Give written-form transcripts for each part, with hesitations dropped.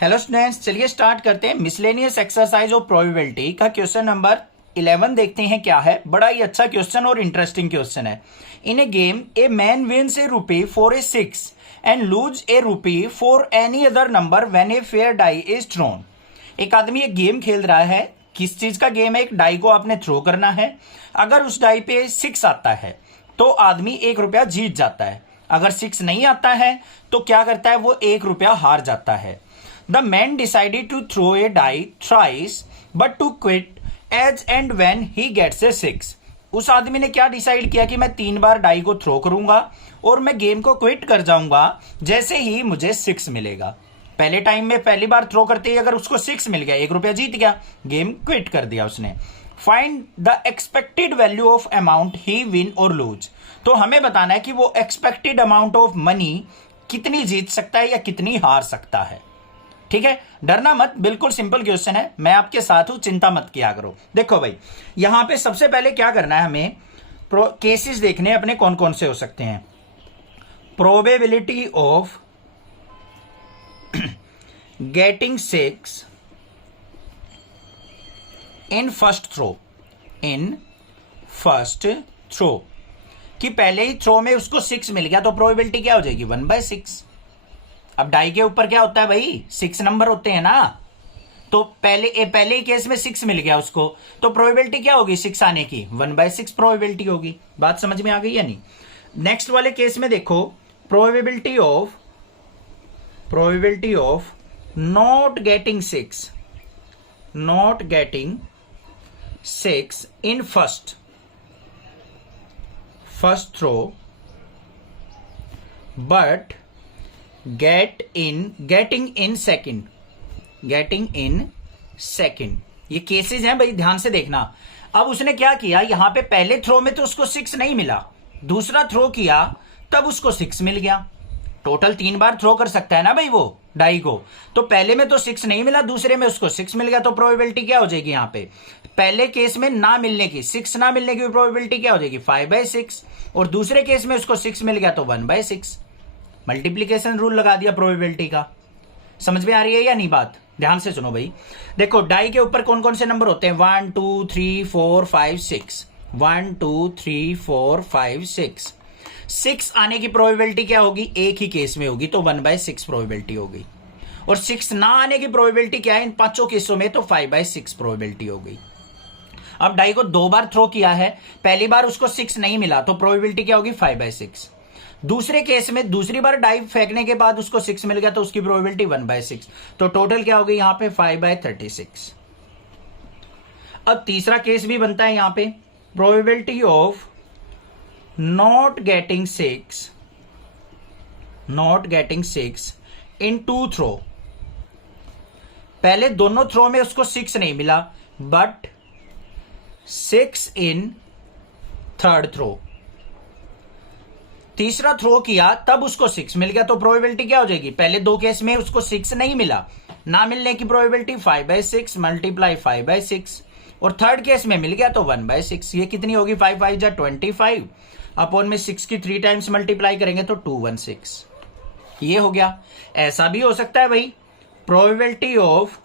Hello students, चलिए start करते हैं मिसलेनियस एक्सरसाइज ऑफ प्रोबेबिलिटी का क्वेश्चन नंबर 11 देखते हैं क्या है। बड़ा ही अच्छा क्वेश्चन और इंटरेस्टिंग क्वेश्चन है। In a game a man wins a rupee for a 6 and lose a rupee for any other number when a fair die is thrown. एक आदमी एक गेम खेल रहा है। किस चीज का गेम है? एक डाई को आपने थ्रो करना है। अगर उस डाई पे 6 आता है तो आदमी 1 रुपया जीत जाता है। अगर 6 नहीं आता है तो क्या करता है? वो 1 रुपया हार जाता है। The man decided to throw a die thrice, but to quit as and when he gets a 6. उस आदमी ने क्या डिसाइड किया कि मैं 3 बार डाई को थ्रो करूंगा और मैं गेम को क्विट कर जाऊंगा जैसे ही मुझे 6 मिलेगा। पहले टाइम में पहली बार थ्रो करते ही अगर उसको 6 मिल गया, 1 रुपया जीत गया, गेम क्विट कर दिया उसने। Find the expected value of amount he win और लूज। तो हमें बताना है कि वो एक्सपेक्टेड अमाउंट ऑफ मनी कितनी जीत सकता है या कितनी हार सकता है। ठीक है, डरना मत, बिल्कुल सिंपल क्वेश्चन है, मैं आपके साथ हूं, चिंता मत किया करो। देखो भाई, यहां पे सबसे पहले क्या करना है, हमें केसेस देखने अपने कौन कौन से हो सकते हैं। Probability of getting 6 in first throw, in first throw, कि पहले ही थ्रो में उसको 6 मिल गया तो प्रोबेबिलिटी क्या हो जाएगी? 1/6। अब डाई के ऊपर क्या होता है भाई? 6 नंबर होते हैं ना। तो पहले ही केस में 6 मिल गया उसको, तो प्रोबेबिलिटी क्या होगी 6 आने की? 1/6 प्रोबेबिलिटी होगी। बात समझ में आ गई या नहीं? नेक्स्ट वाले केस में देखो, probability of not getting 6 in first throw but getting in second. ये केसेस हैं भाई, ध्यान से देखना। अब उसने क्या किया, यहां पे पहले थ्रो में तो उसको 6 नहीं मिला, दूसरा थ्रो किया तब उसको 6 मिल गया। टोटल 3 बार थ्रो कर सकता है ना भाई वो डाई को। तो पहले में तो 6 नहीं मिला, दूसरे में उसको 6 मिल गया, तो प्रोबेबिलिटी क्या हो जाएगी यहां पे? पहले केस में ना मिलने की, 6 ना मिलने की प्रोबेबिलिटी क्या हो जाएगी? 5/6। और दूसरे केस में उसको 6 मिल गया तो 1/6। मल्टीप्लीकेशन रूल लगा दिया प्रोबेबिलिटी का। समझ में आ रही है या नहीं बात? ध्यान से सुनो भाई। देखो, डाई के ऊपर कौन कौन से नंबर होते हैं? 1 2 3 4 5 6। 1 2 3 4 5 6। 6 आने की प्रोबेबिलिटी क्या होगी? एक ही केस में होगी, तो 1/6 प्रोबेबिलिटी होगी। और 6 ना आने की प्रोबेबिलिटी क्या है इन पांचों केसों में? तो 5/6 प्रोबेबिलिटी हो गई। अब डाई को 2 बार थ्रो किया है, पहली बार उसको 6 नहीं मिला, तो प्रोबेबिलिटी क्या होगी? 5/6। दूसरे केस में दूसरी बार डाई फेंकने के बाद उसको 6 मिल गया तो उसकी प्रोबेबिलिटी 1/6। तो टोटल क्या हो गई यहां पे? 5/36। अब तीसरा केस भी बनता है यहां पे, probability of not getting 6 in 2 throw. पहले दोनों थ्रो में उसको 6 नहीं मिला, बट 6 इन थर्ड थ्रो। तीसरा थ्रो किया तब उसको 6 मिल गया, तो प्रोबेबिलिटी क्या हो जाएगी? पहले 2 केस में उसको 6 नहीं मिला, ना मिलने की प्रोबेबिलिटी 5/6 मल्टीप्लाई 5/6। और थर्ड केस में मिल गया तो 1/6। ये कितनी होगी? 5 5 जा 25 अपॉन में 6 की 3 टाइम्स मल्टीप्लाई करेंगे तो 216। ये हो गया। ऐसा भी हो सकता है भाई, probability of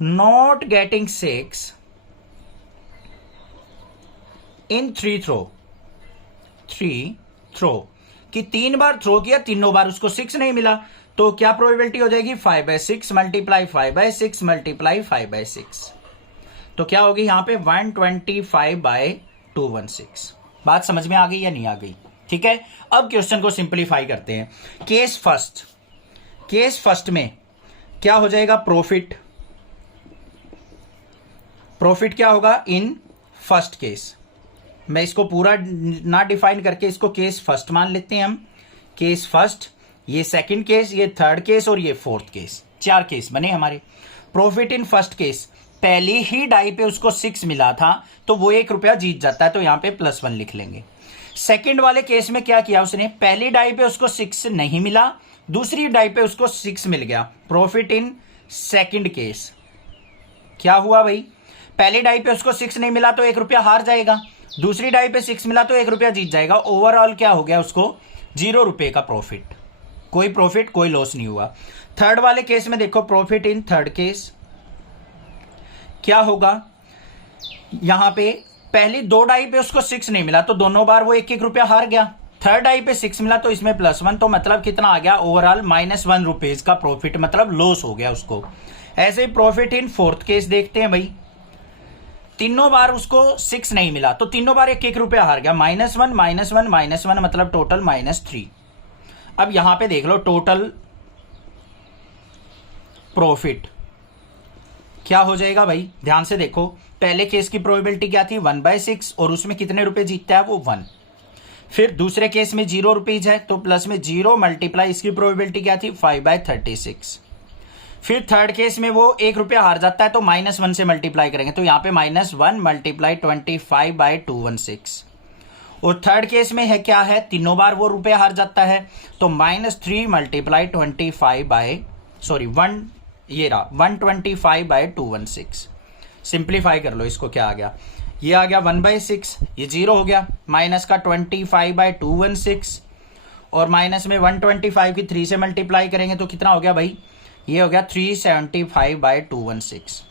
not getting 6 in 3 throw, कि 3 बार थ्रो किया, तीनों बार उसको 6 नहीं मिला, तो क्या प्रोबेबिलिटी हो जाएगी? 5/6 मल्टीप्लाई 5/6 मल्टीप्लाई 5/6। तो क्या होगी यहां पे? 125/216। बात समझ में आ गई या नहीं आ गई? ठीक है, अब क्वेश्चन को सिंपलीफाई करते हैं। केस फर्स्ट में क्या हो जाएगा? प्रॉफिट क्या होगा इन फर्स्ट केस? मैं इसको पूरा ना डिफाइन करके इसको केस फर्स्ट मान लेते हैं हम। केस फर्स्ट, ये सेकंड केस, ये थर्ड केस और ये फोर्थ केस, 4 केस बने हमारे। प्रॉफिट इन फर्स्ट केस, पहली ही डाई पे उसको 6 मिला था तो वो 1 रुपया जीत जाता है, तो यहां पे +1 लिख लेंगे। सेकंड वाले केस में क्या किया उसने? पहली डाई पे उसको 6 नहीं मिला, दूसरी डाई पे उसको 6 मिल गया। प्रॉफिट इन सेकंड केस क्या हुआ भाई? पहली डाई पे उसको 6 नहीं मिला तो 1 रुपया हार जाएगा, दूसरी डाई पे 6 मिला तो 1 रुपया जीत जाएगा। ओवरऑल क्या हो गया? उसको 0 रुपए का प्रॉफिट। कोई प्रॉफिट कोई लॉस नहीं हुआ। थर्ड वाले केस में देखो, प्रॉफिट इन थर्ड केस क्या होगा, यहां पे पहली 2 डाई पे उसको 6 नहीं मिला तो दोनों बार वो 1-1 रुपया हार गया। थर्ड डाई पे 6 मिला तो इसमें +1, तो मतलब कितना आ गया ओवरऑल -1 रुपीज का प्रॉफिट, मतलब लॉस हो गया उसको। ऐसे ही प्रॉफिट इन फोर्थ केस देखते हैं भाई, तीनों बार उसको 6 नहीं मिला तो तीनों बार 1-1 रुपया हार गया, -1 -1 -1 मतलब टोटल -3। अब यहां पे देख लो टोटल प्रॉफिट क्या हो जाएगा भाई, ध्यान से देखो। पहले केस की प्रोबेबिलिटी क्या थी 1/6 और उसमें कितने रुपए जीतता है वो 1। फिर दूसरे केस में 0 रुपीज है तो प्लस में 0 मल्टीप्लाई इसकी प्रोबेबिलिटी क्या थी 5/36। फिर थर्ड केस में वो 1 रुपया हार जाता है तो -1 से मल्टीप्लाई करेंगे तो यहां पे -1 मल्टीप्लाई 25/216। और थर्ड केस में है क्या है, तीनों बार वो रुपया हार जाता है तो -3 मल्टीप्लाई 125/216। सिंप्लीफाई कर लो इसको, क्या आ गया, ये आ गया 1/6, ये 0 हो गया, माइनस का 25/216 और माइनस में 125 की 3 से मल्टीप्लाई करेंगे तो कितना हो गया भाई, ये हो गया 375/216।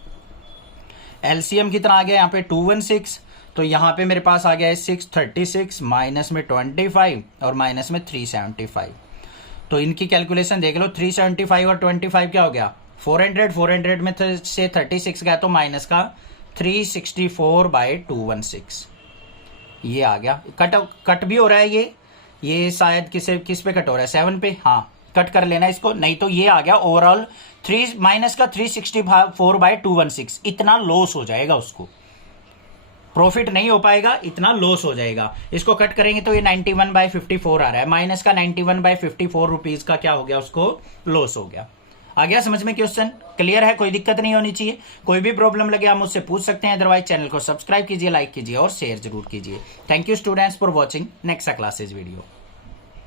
एलसीएम कितना आ गया यहाँ पे 216, तो यहाँ पे मेरे पास आ गया है 636 माइनस में 25 और माइनस में 375। तो इनकी कैलकुलेशन देख लो, 375 और 25 क्या हो गया 400 में से 36 गया तो माइनस का 364/216 ये आ गया। कट भी हो रहा है ये शायद किस पे कट हो रहा है 7 पे, हाँ कट कर लेना इसको, नहीं तो ये आ गया ओवरऑल माइनस का 364/216। इतना लॉस हो जाएगा उसको, प्रॉफिट नहीं हो पाएगा, इतना लॉस हो जाएगा। इसको कट करेंगे तो ये 91/54 आ रहा है, माइनस का 91/54 रुपीज का क्या हो गया उसको लॉस हो गया। आ गया समझ में क्वेश्चन, क्लियर है, कोई दिक्कत नहीं होनी चाहिए। कोई भी प्रॉब्लम लगे आप मुझसे पूछ सकते हैं, अदरवाइज चैनल को सब्सक्राइब कीजिए, लाइक कीजिए और शेयर जरूर कीजिए। Thank you students for watching next classes video.